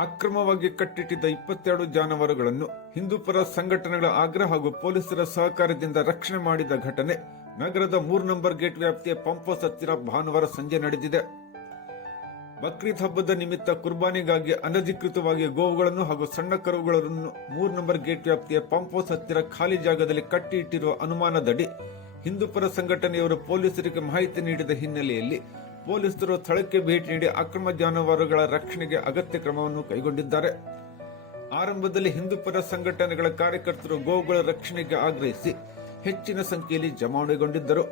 ಅಕ್ರಮವಾಗಿ ಕಟ್ಟಿಟ್ಟಿದ್ದ ಇಪ್ಪತ್ತೆರಡು ಜಾನುವಾರುಗಳನ್ನು ಹಿಂದೂಪರ ಸಂಘಟನೆಗಳ ಆಗ್ರಹ ಹಾಗೂ ಪೊಲೀಸರ ಸಹಕಾರದಿಂದ ರಕ್ಷಣೆ ಮಾಡಿದ ಘಟನೆ ನಗರದ ಮೂರು ನಂಬರ್ ಗೇಟ್ ವ್ಯಾಪ್ತಿಯ ಪಂಪೋಸ್ ಹತ್ತಿರ ಭಾನುವಾರ ಸಂಜೆ ನಡೆದಿದೆ. ಬಕ್ರೀದ್ ಹಬ್ಬದ ನಿಮಿತ್ತ ಕುರ್ಬಾನಿಗಾಗಿ ಅನಧಿಕೃತವಾಗಿ ಗೋವುಗಳನ್ನು ಹಾಗೂ ಸಣ್ಣ ಕರುಗಳನ್ನು ಮೂರು ನಂಬರ್ ಗೇಟ್ ವ್ಯಾಪ್ತಿಯ ಪಂಪೋಸ್ ಹತ್ತಿರ ಖಾಲಿ ಜಾಗದಲ್ಲಿ ಕಟ್ಟಿ ಇಟ್ಟಿರುವ ಅನುಮಾನದಡಿ ಹಿಂದೂಪರ ಸಂಘಟನೆಯವರು ಪೊಲೀಸರಿಗೆ ಮಾಹಿತಿ ನೀಡಿದ ಹಿನ್ನೆಲೆಯಲ್ಲಿ ಪೊಲೀಸರು ಸ್ಥಳಕ್ಕೆ ಭೇಟಿ ನೀಡಿ ಅಕ್ರಮ ಜಾನುವಾರುಗಳ ರಕ್ಷಣೆಗೆ ಅಗತ್ಯ ಕ್ರಮವನ್ನು ಕೈಗೊಂಡಿದ್ದಾರೆ. ಆರಂಭದಲ್ಲಿ ಹಿಂದೂಪರ ಸಂಘಟನೆಗಳ ಕಾರ್ಯಕರ್ತರು ಗೋವುಗಳ ರಕ್ಷಣೆಗೆ ಆಗ್ರಹಿಸಿ ಹೆಚ್ಚಿನ ಸಂಖ್ಯೆಯಲ್ಲಿ ಜಮಾವಣೆಗೊಂಡಿದ್ದರು.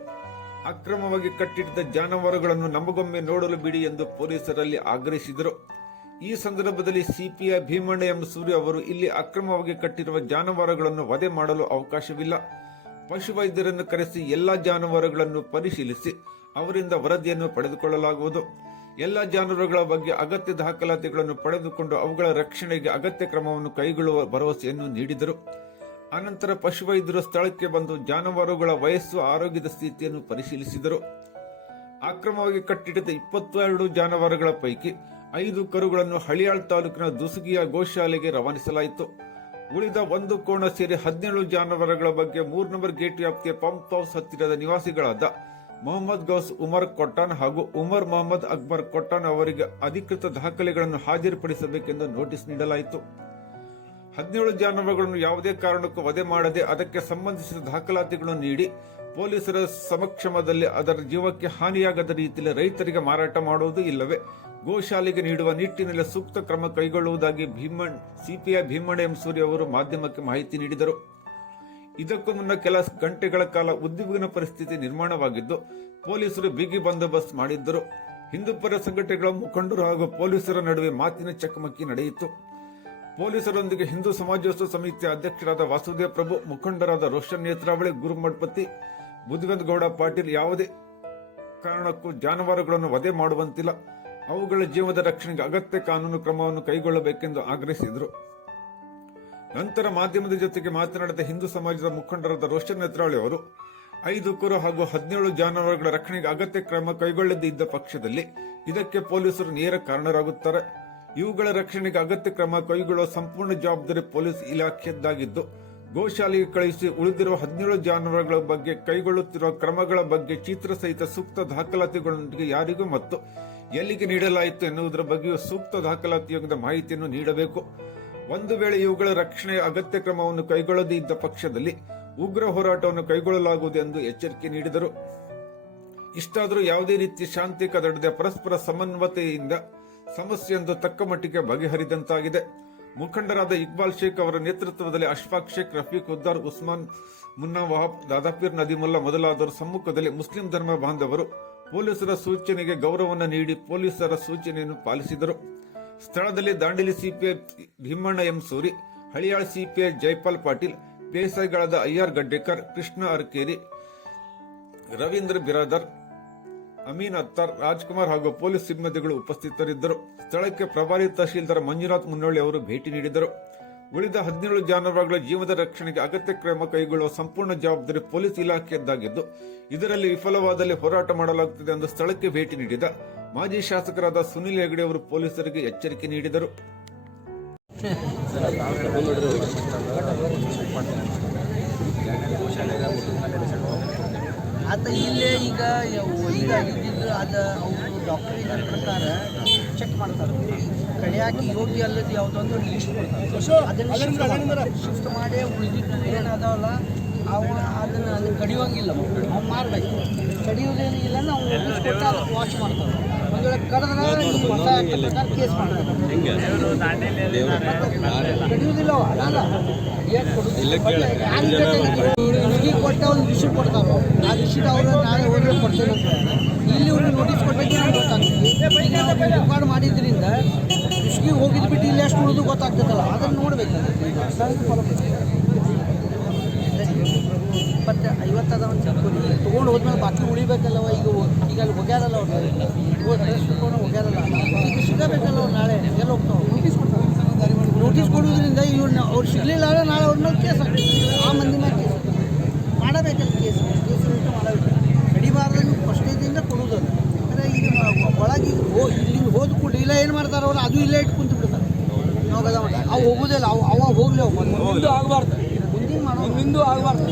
ಅಕ್ರಮವಾಗಿ ಕಟ್ಟಿದ್ದ ಜಾನುವಾರುಗಳನ್ನು ನಮಗೊಮ್ಮೆ ನೋಡಲು ಬಿಡಿ ಎಂದು ಪೊಲೀಸರಲ್ಲಿ ಆಗ್ರಹಿಸಿದರು. ಈ ಸಂದರ್ಭದಲ್ಲಿ ಸಿಪಿಐ ಭೀಮಣ್ಣ ಎಂ ಸೂರ್ಯ ಅವರು ಇಲ್ಲಿ ಅಕ್ರಮವಾಗಿ ಕಟ್ಟಿರುವ ಜಾನುವಾರುಗಳನ್ನು ವಧೆ ಮಾಡಲು ಅವಕಾಶವಿಲ್ಲ. ಪಶುವೈದ್ಯರನ್ನು ಕರೆಸಿ ಎಲ್ಲಾ ಜಾನುವಾರುಗಳನ್ನು ಪರಿಶೀಲಿಸಿ ಅವರಿಂದ ವರದಿಯನ್ನು ಪಡೆದುಕೊಳ್ಳಲಾಗುವುದು. ಎಲ್ಲ ಜಾನುವಾರುಗಳ ಬಗ್ಗೆ ಅಗತ್ಯ ದಾಖಲಾತಿಗಳನ್ನು ಪಡೆದುಕೊಂಡು ಅವುಗಳ ರಕ್ಷಣೆಗೆ ಅಗತ್ಯ ಕ್ರಮವನ್ನು ಕೈಗೊಳ್ಳುವ ಭರವಸೆಯನ್ನು ನೀಡಿದರು. ಅನಂತರ ಪಶುವೈದ್ಯರು ಸ್ಥಳಕ್ಕೆ ಬಂದು ಜಾನುವಾರುಗಳ ವಯಸ್ಸು, ಆರೋಗ್ಯದ ಸ್ಥಿತಿಯನ್ನು ಪರಿಶೀಲಿಸಿದರು. ಅಕ್ರಮವಾಗಿ ಕಟ್ಟಿಟ್ಟಿದ್ದ ಇಪ್ಪತ್ತೆರಡು ಜಾನುವಾರುಗಳ ಪೈಕಿ ಐದು ಕರುಗಳನ್ನು ಹಳಿಯಾಳ್ ತಾಲೂಕಿನ ದುಸುಗಿಯ ಗೋಶಾಲೆಗೆ ರವಾನಿಸಲಾಯಿತು. ಉಳಿದ ಒಂದು ಕೋಣ ಸೇರಿ ಹದಿನೇಳು ಜಾನುವಾರುಗಳ ಬಗ್ಗೆ ಮೂರು ನಂಬರ್ ಗೇಟ್ ವ್ಯಾಪ್ತಿಯ ಪಂಪ್ ಹೌಸ್ ಹತ್ತಿರದ ನಿವಾಸಿಗಳಾದ ಮೊಹಮ್ಮದ್ ಗೌಸ್ ಉಮರ್ ಕೊಟ್ಟಾನ್ ಹಾಗೂ ಉಮರ್ ಮೊಹಮ್ಮದ್ ಅಕ್ಬರ್ ಕೊಟ್ಟಾನ್ ಅವರಿಗೆ ಅಧಿಕೃತ ದಾಖಲೆಗಳನ್ನು ಹಾಜರುಪಡಿಸಬೇಕೆಂದು ನೋಟಿಸ್ ನೀಡಲಾಯಿತು. ಹದಿನೇಳು ಜಾನುವಾರುಗಳನ್ನು ಯಾವುದೇ ಕಾರಣಕ್ಕೂ ವಧೆ ಮಾಡದೆ ಅದಕ್ಕೆ ಸಂಬಂಧಿಸಿದ ದಾಖಲಾತಿಗಳನ್ನು ನೀಡಿ ಪೊಲೀಸರ ಸಮಕ್ಷಮದಲ್ಲಿ ಅದರ ಜೀವಕ್ಕೆ ಹಾನಿಯಾಗದ ರೀತಿಯಲ್ಲಿ ರೈತರಿಗೆ ಮಾರಾಟ ಮಾಡುವುದು ಇಲ್ಲವೇ? ಗೋಶಾಲೆಗೆ ನೀಡುವ ನಿಟ್ಟಿನಲ್ಲಿ ಸೂಕ್ತ ಕ್ರಮ ಕೈಗೊಳ್ಳುವುದಾಗಿ ಭೀಮಣ್ ಸಿಪಿಐ ಭೀಮಣ್ಣ ಎಂ ಸೂರಿ ಅವರು ಮಾಧ್ಯಮಕ್ಕೆ ಮಾಹಿತಿ ನೀಡಿದರು. ಇದಕ್ಕೂ ಮುನ್ನ ಕೆಲ ಗಂಟೆಗಳ ಕಾಲ ಉದ್ವಿಗ್ನ ಪರಿಸ್ಥಿತಿ ನಿರ್ಮಾಣವಾಗಿದ್ದು, ಪೊಲೀಸರು ಬಿಗಿ ಬಂದೋಬಸ್ತ್ ಮಾಡಿದ್ದರು. ಹಿಂದೂಪರ ಸಂಘಟನೆಗಳ ಮುಖಂಡರು ಹಾಗೂ ಪೊಲೀಸರ ನಡುವೆ ಮಾತಿನ ಚಕಮಕಿ ನಡೆಯಿತು. ಪೊಲೀಸರೊಂದಿಗೆ ಹಿಂದೂ ಸಮಾಜೋತ್ಸವ ಸಮಿತಿಯ ಅಧ್ಯಕ್ಷರಾದ ವಾಸುದೇವ ಪ್ರಭು, ಮುಖಂಡರಾದ ರೋಷನ್ ನೇತ್ರಾವಳಿ, ಗುರುಮಠಪತಿ ಬುದ್ಧಿವಂತ ಗೌಡ ಪಾಟೀಲ್ ಯಾವುದೇ ಕಾರಣಕ್ಕೂ ಜಾನುವಾರುಗಳನ್ನು ವಧೆ ಮಾಡುವಂತಿಲ್ಲ. ಅವುಗಳ ಜೀವದ ರಕ್ಷಣೆಗೆ ಅಗತ್ಯ ಕಾನೂನು ಕ್ರಮವನ್ನು ಕೈಗೊಳ್ಳಬೇಕೆಂದು ಆಗ್ರಹಿಸಿದರು. ನಂತರ ಮಾಧ್ಯಮದ ಜೊತೆಗೆ ಮಾತನಾಡಿದ ಹಿಂದೂ ಸಮಾಜದ ಮುಖಂಡರಾದ ರೋಷನ್ ನೆತ್ರಾಳಿ ಅವರು, ಐದು ಕುರು ಹಾಗೂ ಹದಿನೇಳು ಜಾನುವಾರುಗಳ ರಕ್ಷಣೆಗೆ ಅಗತ್ಯ ಕ್ರಮ ಕೈಗೊಳ್ಳದೇ ಇದ್ದ ಪಕ್ಷದಲ್ಲಿ ಇದಕ್ಕೆ ಪೊಲೀಸರು ನೇರ ಕಾರಣರಾಗುತ್ತಾರೆ. ಇವುಗಳ ರಕ್ಷಣೆಗೆ ಅಗತ್ಯ ಕ್ರಮ ಕೈಗೊಳ್ಳುವ ಸಂಪೂರ್ಣ ಜವಾಬ್ದಾರಿ ಪೊಲೀಸ್ ಇಲಾಖೆಯದ್ದಾಗಿದ್ದು, ಗೋಶಾಲೆಗೆ ಕಳುಹಿಸಿ ಉಳಿದಿರುವ ಹದಿನೇಳು ಜಾನುವಾರುಗಳ ಬಗ್ಗೆ ಕೈಗೊಳ್ಳುತ್ತಿರುವ ಕ್ರಮಗಳ ಬಗ್ಗೆ ಚಿತ್ರ ಸಹಿತ ಸೂಕ್ತ ದಾಖಲಾತಿಗಳೊಂದಿಗೆ ಯಾರಿಗೂ ಮತ್ತು ಎಲ್ಲಿಗೆ ನೀಡಲಾಯಿತು ಎನ್ನುವುದರ ಬಗ್ಗೆಯೂ ಸೂಕ್ತ ದಾಖಲಾತಿಯೊಂದ ಮಾಹಿತಿಯನ್ನು ನೀಡಬೇಕು. ಒಂದು ವೇಳೆ ಇವುಗಳ ರಕ್ಷಣೆಯ ಅಗತ್ಯ ಕ್ರಮವನ್ನು ಕೈಗೊಳ್ಳದೇ ಇದ್ದ ಪಕ್ಷದಲ್ಲಿ ಉಗ್ರ ಹೋರಾಟವನ್ನು ಕೈಗೊಳ್ಳಲಾಗುವುದು ಎಂದು ಎಚ್ಚರಿಕೆ ನೀಡಿದರು. ಇಷ್ಟಾದರೂ ಯಾವುದೇ ರೀತಿ ಶಾಂತಿ ಕದಡದೆ ಪರಸ್ಪರ ಸಮನ್ವಯತೆಯಿಂದ ಸಮಸ್ಯೆಯೊಂದು ತಕ್ಕ ಮಟ್ಟಿಗೆ ಬಗೆಹರಿದಂತಾಗಿದೆ. ಮುಖಂಡರಾದ ಇಕ್ಬಾಲ್ ಶೇಖ್ ಅವರ ನೇತೃತ್ವದಲ್ಲಿ ಅಶ್ಫಾಕ್ ಶೇಖ್, ರಫೀಕ್ ಉದ್ದಾರ್, ಉಸ್ಮಾನ್ ಮುನ್ನಾ ವಹಾಬ್, ದಾದಾಪೀರ್ ನದಿಮುಲ್ಲಾ ಮೊದಲಾದವರ ಸಮ್ಮುಖದಲ್ಲಿ ಮುಸ್ಲಿಂ ಧರ್ಮ ಬಾಂಧವರು ಪೊಲೀಸರ ಸೂಚನೆಗೆ ಗೌರವವನ್ನು ನೀಡಿ ಪೊಲೀಸರ ಸೂಚನೆಯನ್ನು ಪಾಲಿಸಿದರು. ಸ್ಥಳದಲ್ಲಿ Dandeli CPI Bhimanna M Suri, Haliyal CPI Jaipal Patil ಪಿಎಸ್ಐಗಳಾದ IR Gaddekar, Krishna Arkeri, Ravindra Biradar, Amin Attar, Rajkumar ಹಾಗೂ ಪೊಲೀಸ್ ಸಿಬ್ಬಂದಿಗಳು ಉಪಸ್ಥಿತರಿದ್ದರು. ಸ್ಥಳಕ್ಕೆ ಪ್ರಭಾರಿ ತಹಶೀಲ್ದಾರ್ ಮಂಜುನಾಥ್ ಮುನ್ನೋಳಿ ಅವರು ಭೇಟಿ ನೀಡಿದರು. ಉಳಿದ ಹದಿನೇಳು ಜಾನುವಾರುಗಳ ಜೀವದ ರಕ್ಷಣೆಗೆ ಅಗತ್ಯ ಕ್ರಮ ಕೈಗೊಳ್ಳುವ ಸಂಪೂರ್ಣ ಜವಾಬ್ದಾರಿ ಪೊಲೀಸ್ ಇಲಾಖೆಯದ್ದಾಗಿದ್ದು, ಇದರಲ್ಲಿ ವಿಫಲವಾದಲ್ಲಿ ಹೋರಾಟ ಮಾಡಲಾಗುತ್ತದೆ ಎಂದು ಸ್ಥಳಕ್ಕೆ ಭೇಟಿ ನೀಡಿದ ಮಾಜಿ ಶಾಸಕರಾದ ಸುನಿಲ್ ಹೆಗಡೆ ಅವರು ಪೊಲೀಸರಿಗೆ ಎಚ್ಚರಿಕೆ ನೀಡಿದರು. ಆತ ಇಲ್ಲೇ ಈಗ ಈಗ ಇದ್ದಿದ್ದು ಅದು ಅವರು ಡಾಕ್ಟರ್ ಪ್ರಕಾರ ಚೆಕ್ ಮಾಡ್ತಾರೆ. ಕಡಿಯಾಕಿ ಯೋಗ್ಯ ಅಲ್ಲದ ಯಾವುದೊಂದು ಲಿಸ್ಟ್ ಕೊಡ್ತಾರೆ. ಅದನ್ನು ಶಿಫ್ಟ್. ಮಾಡಿ ಉಳಿದಿದ್ದು ಏನಾದವಲ್ಲ ಅವ ಅದನ್ನು ಅದು ಕಡಿಯೋಂಗಿಲ್ಲ ಅವ್ನು ಮಾರಬೇಕು ಕಡಿಯೋದೇನು ಇಲ್ಲ ನಾವು ವಾಚ್ ಮಾಡ್ತಾರೆ. ಹುಡುಗಿ ಕೊಟ್ಟ ಒಂದು ರಿಸೀಟ್ ಕೊಡ್ತಾರೆ ಆ ರಿಸೀಟ್ ಅವರು ನಾಳೆ ಹೋಗಿ. ಇಲ್ಲಿ ಒಂದು ನೋಟಿಸ್ ಗೊತ್ತಾಗ್ತದೆ? ರೆಕಾರ್ಡ್ ಮಾಡಿದ್ರಿಂದ ಹುಡುಗಿ ಹೋಗಿದ್ ಬಿಟ್ಟು ಇಲ್ಲಿ ಎಷ್ಟು ಉಳಿದು ಗೊತ್ತಾಗ್ತದಲ್ಲ ಅದನ್ನು ನೋಡ್ಬೇಕು. ಇಪ್ಪತ್ತ ಐವತ್ತದ ಒಂದು ಚಪ್ಪಲಿ ತೊಗೊಂಡು ಹೋದ್ಮೇಲೆ ಬಾಕಿ ಉಳಿಬೇಕಲ್ಲವ ಈಗ? ಈಗ ಅಲ್ಲಿ ಹೋಗ್ಯಾರಲ್ಲ ಅವ್ರು ಹೋಗ್ಯಾರಲ್ಲ. ಈಗ ಸಿಗಬೇಕಲ್ಲ ಅವ್ರು ನಾಳೆ. ಎಲ್ಲ ಹೋಗ್ತಾವೆ? ನೋಟಿಸ್ ಕೊಡ್ತಾರೆ. ನೋಟಿಸ್ ಕೊಡೋದ್ರಿಂದ ಇವ್ರನ್ನ ಅವ್ರು ಸಿಗಲಿಲ್ಲ ಅಂದ್ರೆ ನಾಳೆ ಅವ್ರ ಮೇಲೆ ಕೇಸ್ ಆ ಮಂದಿ ಮೇಲೆ ಕೇಸ್. ಮಾಡಬೇಕಲ್ಲ ಕೇಸ್ ಕೇಸ್ ಅಂತ ಮಾಡಬೇಕು ಕಡಿಬಾರ್ದು ಫಸ್ಟಿಂದ ಕೊಡೋದು ಅದು. ಅಂದರೆ ಈಗ ಒಳಗೆ ಹೋ ಇಲ್ಲಿಂದ ಹೋದ ಕೂಡ ಇಲ್ಲ ಏನು ಮಾಡ್ತಾರೆ ಅವ್ರು ಅದು ಇಲ್ಲೇ ಇಟ್ಟು ಕುಂತು ಬಿಡ್ತಾರೆ. ಅವು ಹೋಗುದಿಲ್ಲ. ಅವು ಅವ ಹೋಗ್ಲಿ ಅವು. ಮುಂದೆ ಆಗಬಾರ್ದು. ಮುಂದಿನ ಮಾಡೋ ಮುಂದಿಂದು ಆಗಬಾರ್ದು.